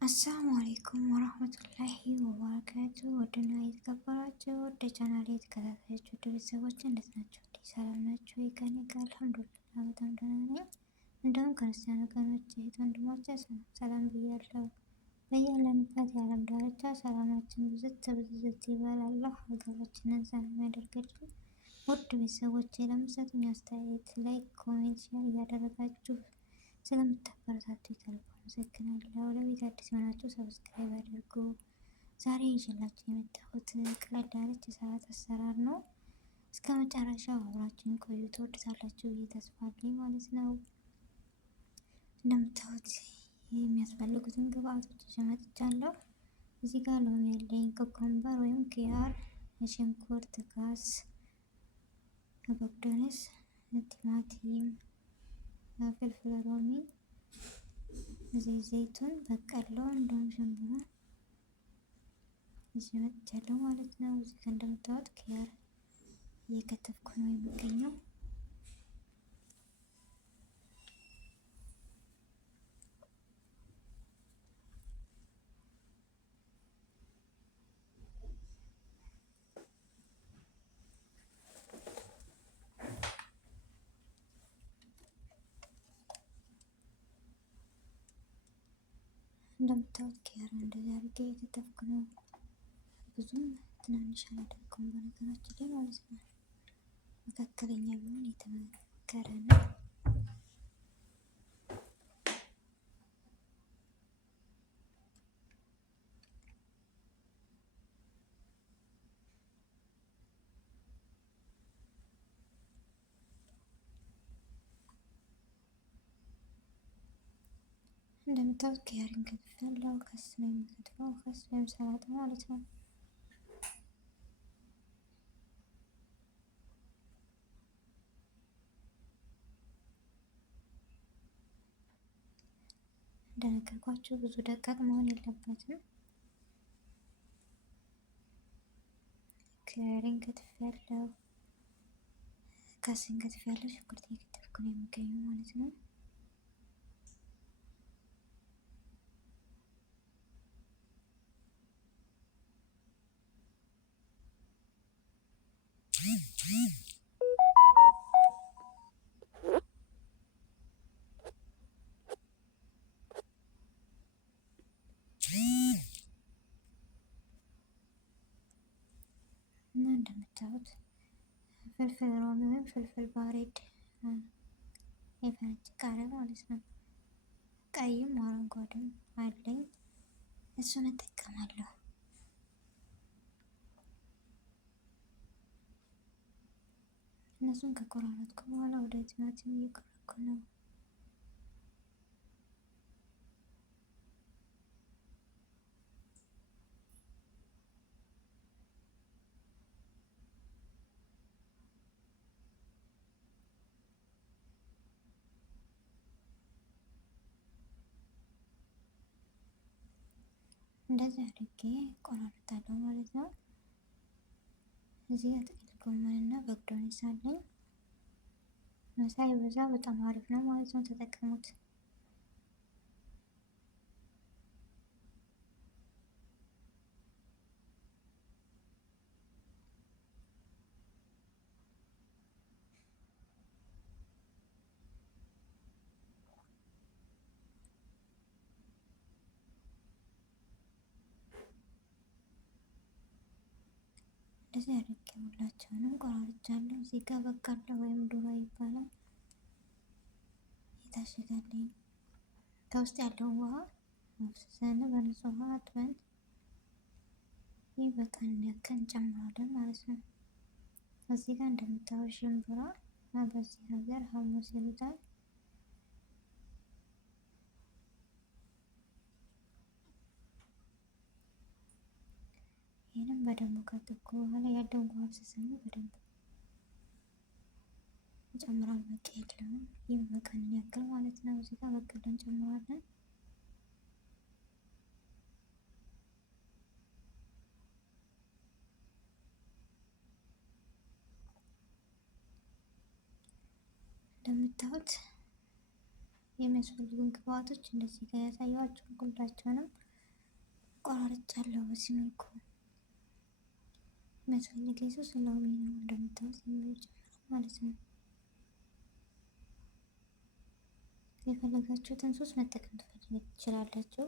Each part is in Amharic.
አሰላሙ አሌይኩም ወረህመቱላሂ ወበረካቱ። ውድና የተከበራችሁ ወደ ቻናሌ የተከታታዮች ውድ ቤተሰቦች እንዴት ናቸው? ሰላም ናቸው? ከእኔ ጋር አልሐምዱሊላህ በጣም ደህና ነኝ። እንደውም ክርስቲያን ወገኖች እህት ወንድሞቼ ሰላም ብያለሁ። በያለንበት የዓለም ዳርቻ ሰላማችን ብዝት ብዝት ይበል። አላህ ሀገራችንን ሰላም ያደርግልን። ውድ ቤተሰቦቼ ለምትሰጡኝ አስተያየት ላይክ፣ ኮሜንት፣ ሼር እያደረጋችሁ ስለምታበረታቱ ከልብ አመሰግናለሁ። ለቤት አዲስ የሆናችሁ ሰብስክራይብ አድርጉ። ዛሬ ይዤላችሁ የመጣሁት ቀለል ያለች የሰላጣ አሰራር ነው። እስከ መጨረሻው አብራችሁን ቆዩ፣ ትወዱታላችሁ ብዬ ተስፋ አለኝ ማለት ነው። እንደምታዩት የሚያስፈልጉትን ግብአቶች ይዤ መጥቻለሁ። እዚህ ጋር ሎሚ ያለኝ፣ ኮኮምበር ወይም ኪያር፣ ሽንኩርት፣ ጋዝ፣ በቆዶንስ፣ ቲማቲም፣ ፍልፍል ሮሚ፣ ዘይቱን፣ በቀሎ እንዲሁም ሽንብራ ይዤ መጥቻለሁ ማለት ነው። እዚህ ጋር እንደምታዩት ኪያር እየከተፍኩ ነው የሚገኘው። እንደምታዩት ኪያር እንደዚህ አድርጌ እየከተፍኩ ነው። ብዙም ትናንሽ አላደርገውም በነገራችን ላይ ማለት ነው። መካከለኛ ቢሆን የተመከረ ነው። እንደምታዩት ኪያርን ከትፌያለሁ። ከስ ነው የምከትፈው፣ ከስ ወይም ሰላጣ ማለት ነው። እንደነገርኳችሁ ብዙ ደቃቅ መሆን የለበትም። ኪያርን ከትፌያለሁ፣ ከስን ከትፌያለሁ፣ ሽንኩርት እየከተፍኩ ነው የሚገኘው ማለት ነው። እና እንደምታዩት ፍልፍል ሮሚ ወይም ፍልፍል ባሬድ የፈነጭ ቃሪያ ማለት ነው። ቀይም አረንጓዴም አለኝ፣ እሱን እጠቀማለሁ። እነሱን ከቆራረጥኩ በኋላ ወደ ቲማቲም እየቆረጥኩ ነው። እንደዚህ አድርጌ ቆራርጣለሁ ማለት ነው። እዚህ ጋር ጥቅል ጎመን እና በቆዶንስ አለኝ። ሳይበዛ በጣም አሪፍ ነው ማለት ነው፣ ተጠቀሙት። እንደዚህ አድርጌ ሁላቸውንም ቆራርጫለሁ። እዚህ ጋር በቀሎ ወይም ዱባ ይባላል የታሸገልኝ። ከውስጥ ያለውን ውሃ አፍስሰን በንጹህ ውሃ አጥበን ይህ በቀን ያክል እንጨምራለን ማለት ነው። እዚህ ጋር እንደምታዩት ሽምብራ በዚህ ሀገር ሀሙስ ይሉታል። ይህንም በደንብ ካጠብኩ በኋላ ያለውን ውሃ አፍስሰን በደንብ እንጨምራለን። በቂ የለውም፣ ይህ በቀን ያክል ማለት ነው። እዚህ ጋር በቀሎ እንጨምራለን። እንደምታዩት የሚያስፈልጉን ግብአቶች እንደዚህ ጋር ያሳያችሁ ሁላቸውንም ቆራርጫለሁ። በዚህ መልኩ የሚያስፈልገኝ ሶስ ሎሚ ነው እንደምታዩት የሚጨምረው ማለት ነው። የፈለጋችሁትን ሶስ መጠቀም ትችላላችሁ።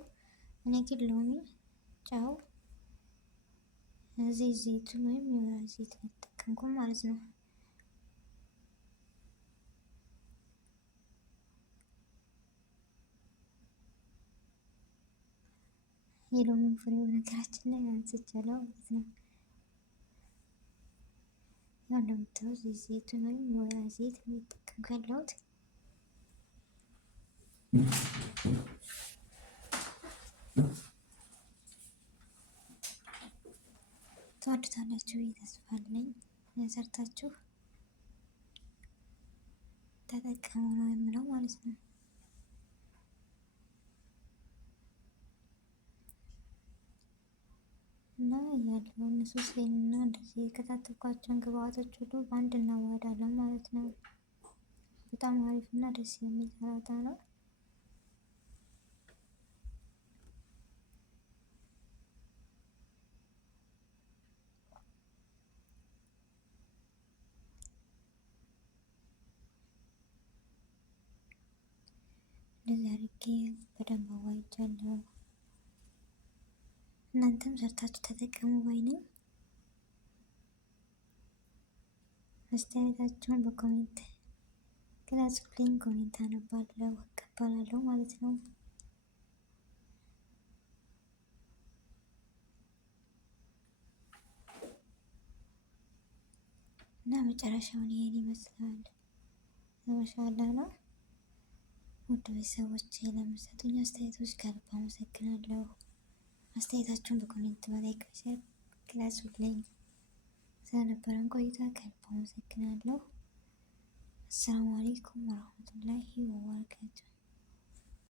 እኔ ግን ሎሚ፣ ጨው፣ ዘይቱን ወይም የወይራ ዘይት የተጠቀምኩ ማለት ነው። የሎሚ ፍሬ በነገራችን ላይ አንስቻለሁ ማለት ነው። ያው እንደምታዩት ዘይቱን ወይም የወይራ ዘይት ነው የተጠቀምኩ ያለሁት። ትወዱታላችሁ ብዬ ተስፋ አለኝ። ሰርታችሁ ተጠቀሙ ነው የምለው ማለት ነው። እና ያለውን ሶሴንና እንደዚህ የከታተፍኳቸውን ግብአቶች ሁሉ በአንድ እናዋህዳለን ማለት ነው። በጣም አሪፍ እና ደስ የሚል ሰላጣ ነው። እንደዚህ አድርጌ በደንብ አዋህጃለሁ። እናንተም ሰርታችሁ ተጠቀሙ ባይ ነኝ። አስተያየታችሁን በኮሜንት ግለጹልኝ። ኮሜንት አነባለሁ እቀበላለሁ ማለት ነው። እና መጨረሻውን ይሄን ይመስላል። ማሻአላ ነው። ውድ ቤተሰቦቼ ለምትሰጡኝ አስተያየቶች ከልብ አመሰግናለሁ። አስተያየታችሁን በኮሜንት በላይክ በሸር ግለጹልኝ። ስለነበረን ቆይታ ከልብ አመሰግናለሁ። አሰላሙ አለይኩም ወራህመቱላሂ ወበረካቱሁ።